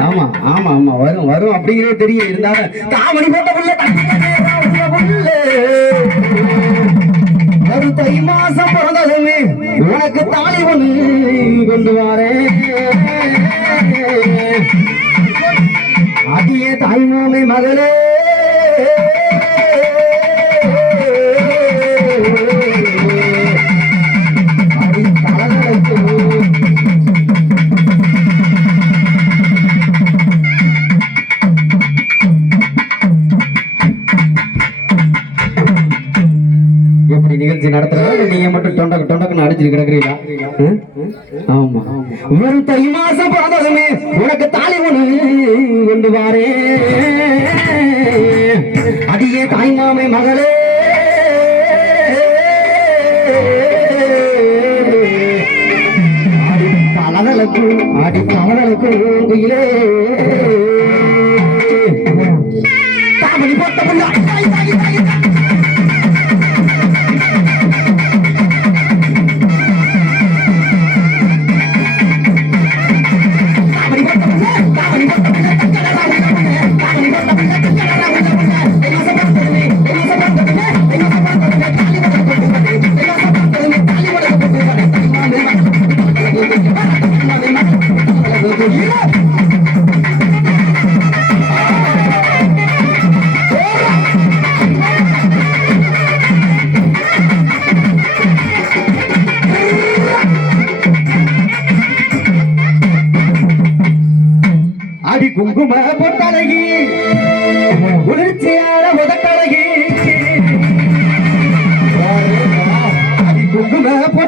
ஆமா ஆமா ஆமா வரும் வரும் அப்படிங்கிறது தெரியும் இருந்தாலும் தாமணி போட்ட புள்ள புள்ள ஒரு தை மாசம் பிறந்ததுமே உனக்கு தாலி ஒன்று கொண்டு வரேன் அதிய தாய்மாமை மகளே நிகழ்ச்சி நடத்துறாங்க நீங்க மட்டும் தொண்டக்கு தொண்டக்குன்னு அடிச்சு கிடக்குறீங்களா? ஆமா. வெறும் தை மாசம் பிறந்ததுமே உனக்கு தாலி ஒண்ணு கொண்டு வாரே. அடியே தாய்மாமை மகளே. ஆடி தலதலக்கு ஆடி தலதலக்கு குயிலே.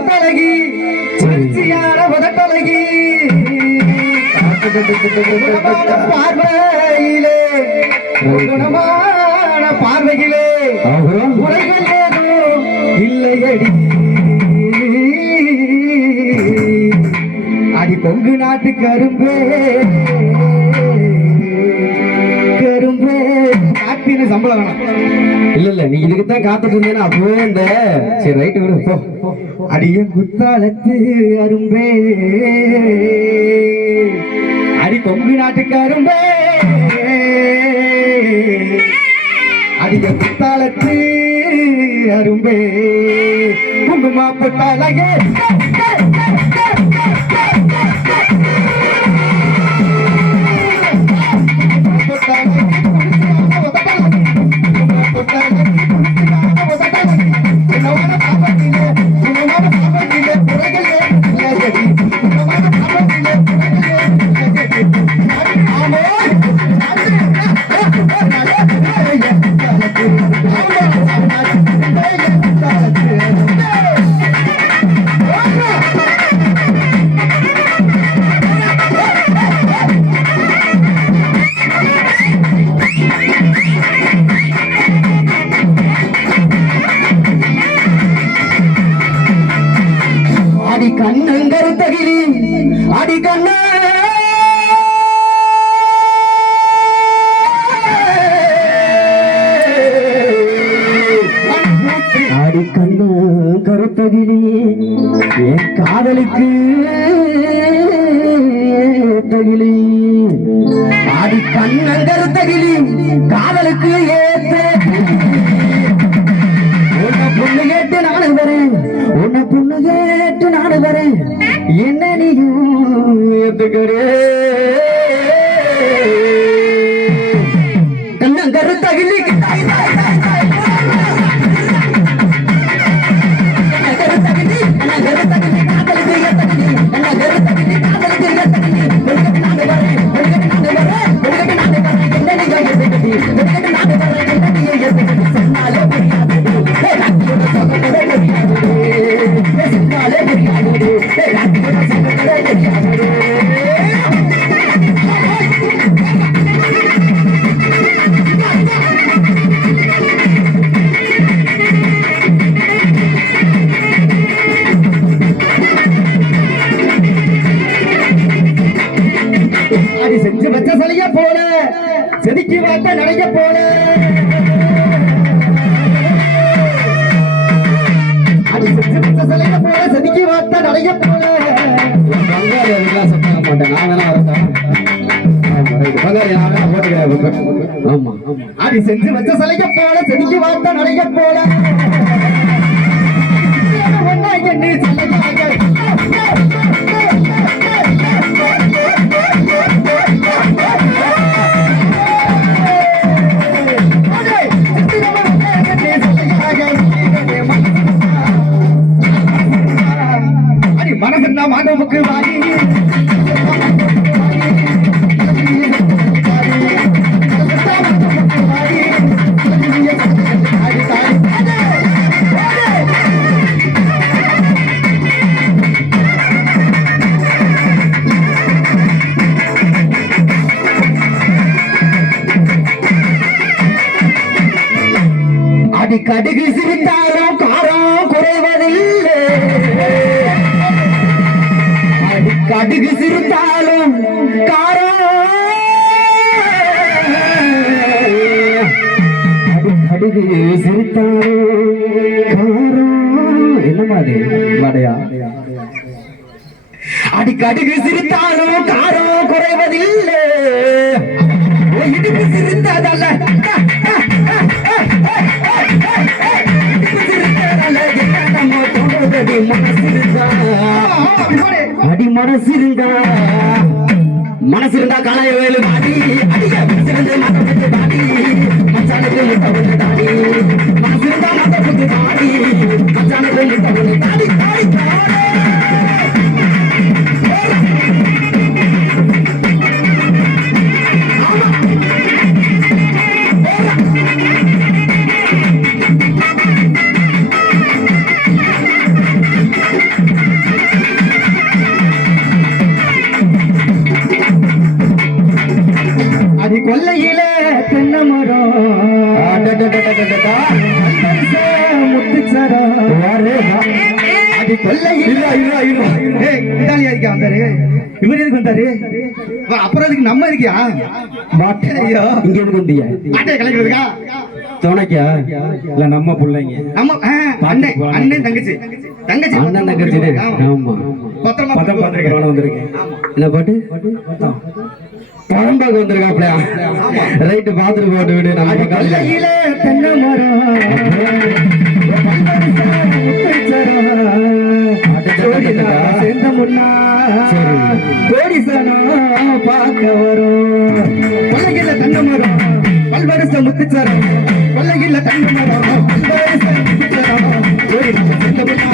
குங்கும பொட்டழகி குளிர்ச்சியான முதட்டழகி பார்வையிலே குணமான பார்வையிலே உரைகள் ஏதோ இல்லையடி. அடி கொங்கு நாட்டு கரும்பே. காத்தின சம்பளம் வேணாம் இல்ல இல்ல நீ இதுக்கு தான் காத்துட்டு இருந்தேன்னா அப்பவே இந்த சரி ரைட்டு விடு போ. அடிய குத்தாலத்து அரும்பே. அடி கொங்கு நாட்டு கரும்பே அடிய குத்தாலத்து அரும்பே. குங்குமா பொட்டாலகே. நீயும் அது கடுகு சிரித்தாலும் காரம் குறைவதில்லை. அது கடுகு சிரித்தாலும் காரம். அது கடுகு சிரித்தாலும் காரம். என்ன மாதிரி வடையா அடி கடுகு சிரித்தாலும் காரம் குறைவதில்லை. இடுப்பு சிரித்ததல்ல. அடி மனசிருந்தா மனசிருந்தா காலைய வேலு பாடி அடிய மனசிருந்து மதத்துக்கு பாடி மச்சானுக்கு முட்டவுக்கு தாடி. மனசிருந்தா மத்த மதத்துக்கு பாடி மச்சானுக்கு முட்டவுக்கு தாடி தாடி தாடி. கொல்லையில தென்னை மரம். முத்துச்சரம். இருக்கா வந்தாரு இவர் எதுக்கு வந்தாரு? வா, அப்புறம் அதுக்கு நம்ம இருக்கியா? ஐயோ. இங்க எதுக்கு வந்தீங்க மாட்டையை கலைக்கிறதுக்கா துணைக்கா இல்ல நம்ம பிள்ளைங்க. நம்ம அண்ணன் அண்ணன் தங்கச்சி. தங்கச்சி அண்ணன் தங்கச்சி ஆமா. பத்திரமா. வந்திருக்கேன். என்ன பாட்டு? பழம்பாக்கு வந்திருக்காப்ல ரைட்டு பாத்துட்டு போட்டு விடு நம்ம தென்னை மரம் சேர்ந்த முன்னா சரி. கோடிசனம் பார்க்க வரும் கொல்லையில தென்னை மரம் பல்வரிச முத்துச்சரம் கொல்லையில தென்னை மரம் பல்வரிச முத்துச்சரம் கோடி நம்ம சேர்ந்த முன்னா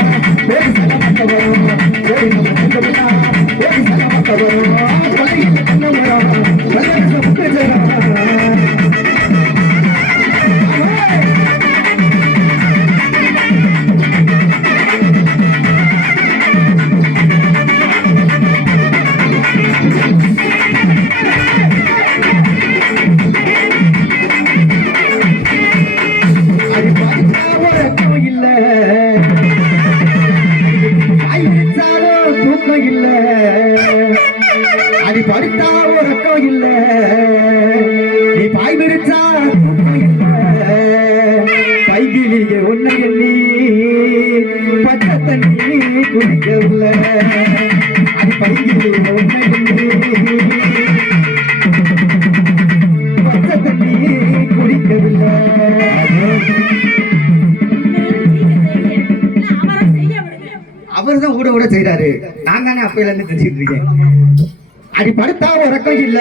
அடி படுத்தாவோ உறக்கம் இல்ல.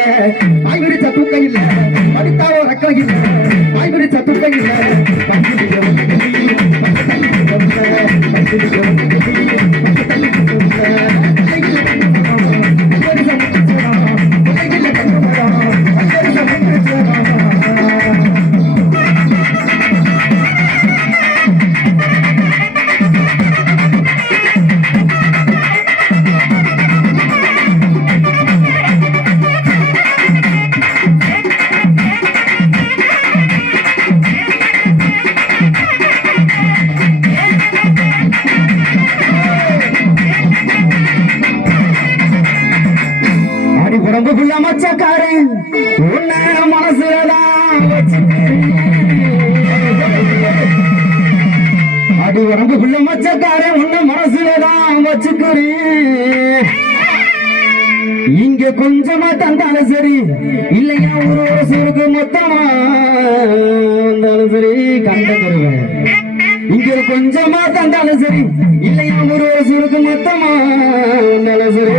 பாய் விரிச்ச தூக்கம் இல்ல. படுத்தா ரக்கம் இல்ல. பாய் விரிச்ச தூக்கம் இல்ல. உடம்பு ஃபுல்லா மச்சக்காரன் உன்னை மனசுலதான் அடி உடம்பு ஃபுல்லா மச்சக்காரன் உன்னை மனசுலதான் வச்சுக்கிறேன். இங்க கொஞ்சமா தந்தாலும் சரி இல்லையா ஒரு ஒரு வருஷத்துக்கு மொத்தமா இருந்தாலும் சரி கண்ட தருவேன் இங்க கொஞ்சமா தந்தாலும் சரி இல்லையா ஒரு ஒரு வருஷத்துக்கு மொத்தமா இருந்தாலும் சரி.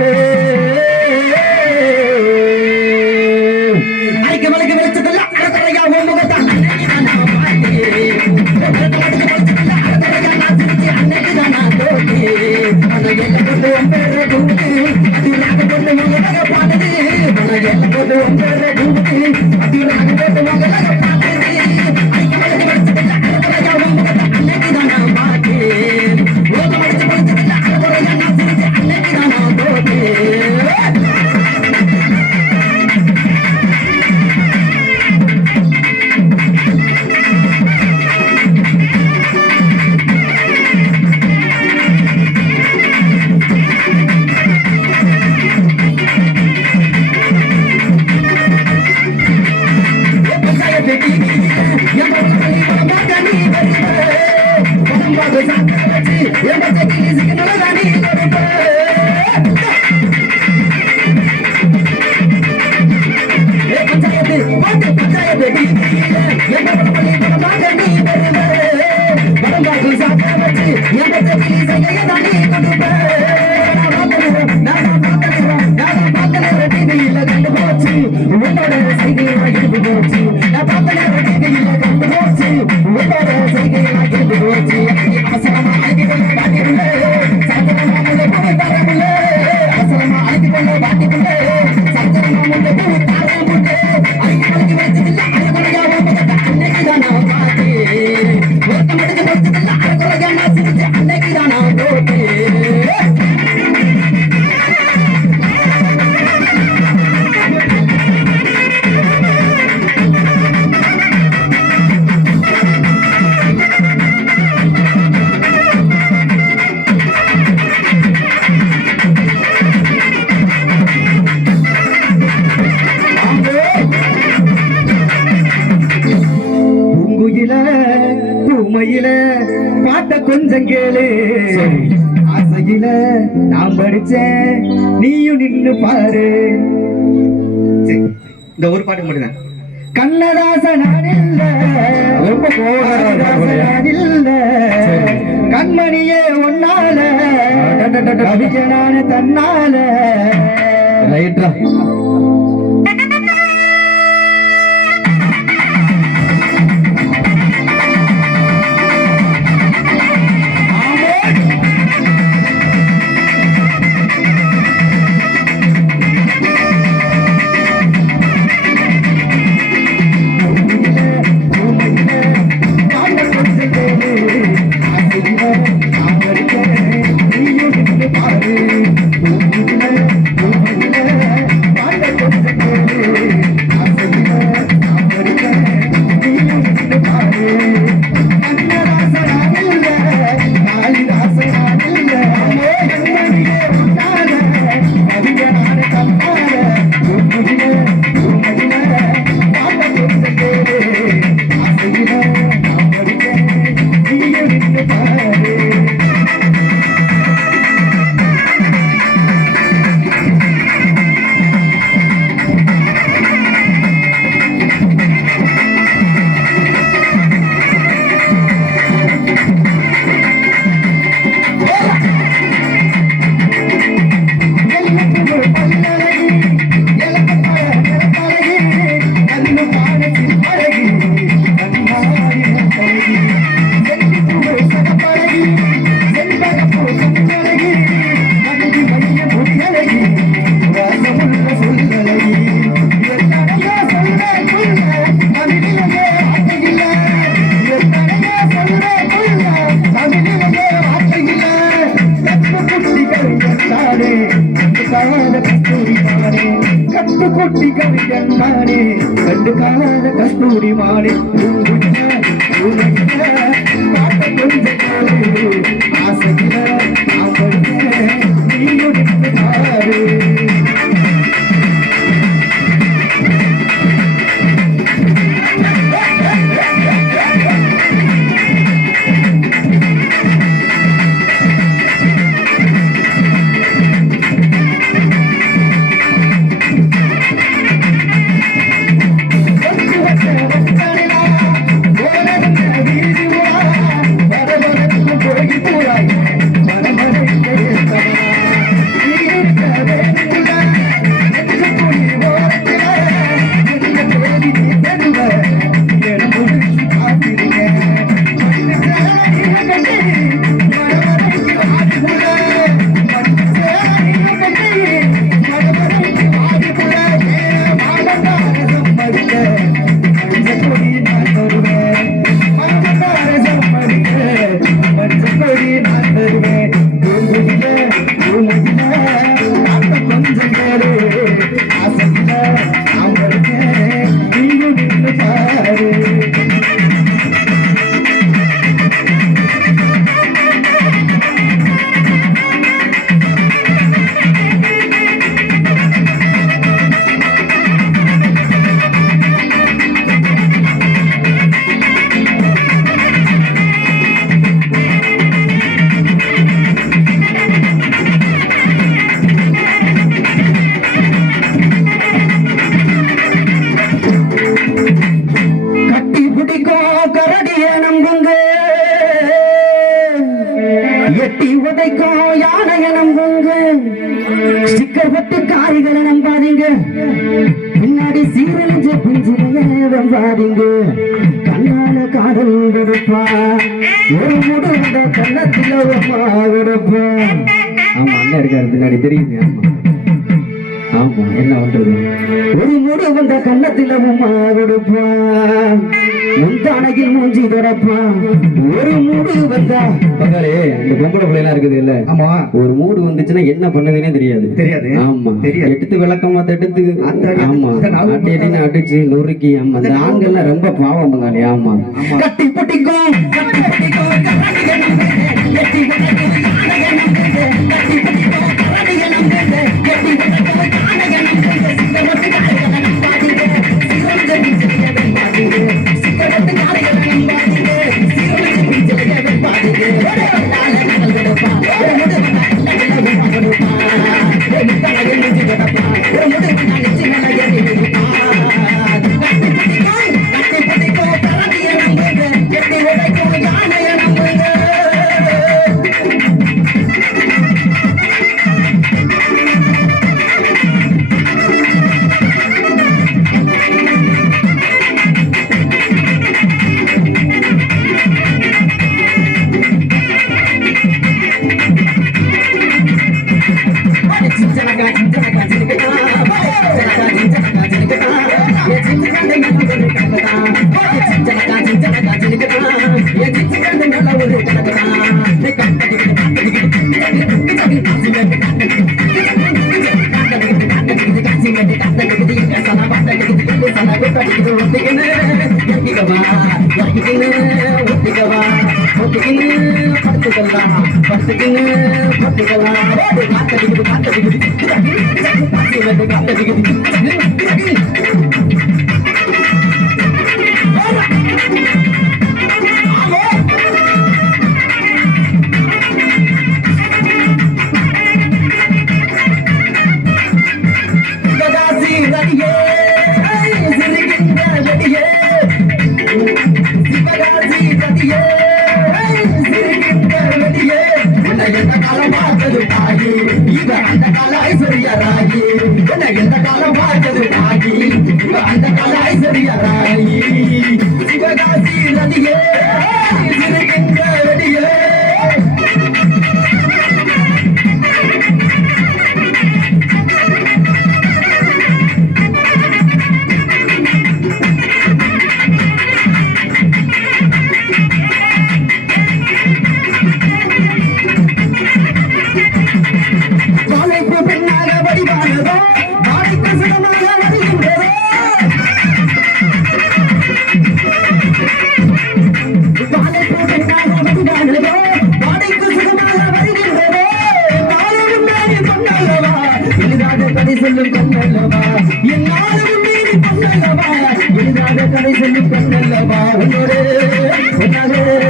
Thank you. செய்கையில் போச்சு. கொஞ்சம் கேளு ஆசையில நான் படிச்சேன். நீயும் நின்னு பாரு. இந்த ஒரு பாட்டு மட்டும்தான். கண்ணதாசன் இல்ல ரொம்ப நான் இல்ல கண்மணியே ஒன்னால கவிஞனான தன்னால. ரைட்டா ஆகணும் என்ன பண்றது? ஒரு மூடு பிள்ளைலாம் இருக்குது இல்ல? ஆமா. ஒரு மூடு வந்துச்சுன்னா என்ன பண்ணுதுன்னே தெரியாது. தெரியாது. ஆமா. தெரியாது. எடுத்து விளக்கமா தடுத்து ஆமா. அடிச்சு நொறுக்கி ஆமா. அந்த ரொம்ப பாவம் ஆமா.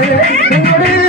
Thank you.